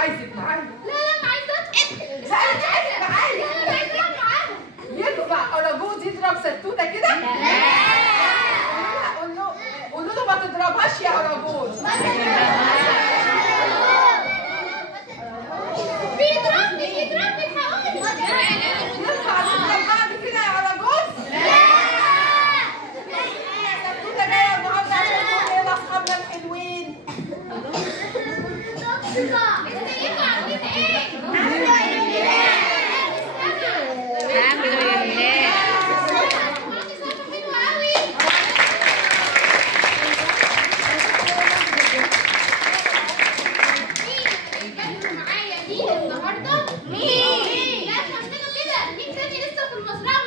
عايزك معايا. لا لا انا عايزه ادخل. لا انت عايزك معايا. لا انا عايزه العب معاهم. ينفع اراجوز يضرب ستوته كده؟ لا. قولوا له ما تضربهاش يا اراجوز. بيضربني الحقوني. ينفع نضرب بعض كده يا اراجوز؟ ستوته جايه النهارده عشان تقول ايه لاصحابنا الحلوين. النهارده مين؟ لا احنا كده مين تاني لسه في المزرعه؟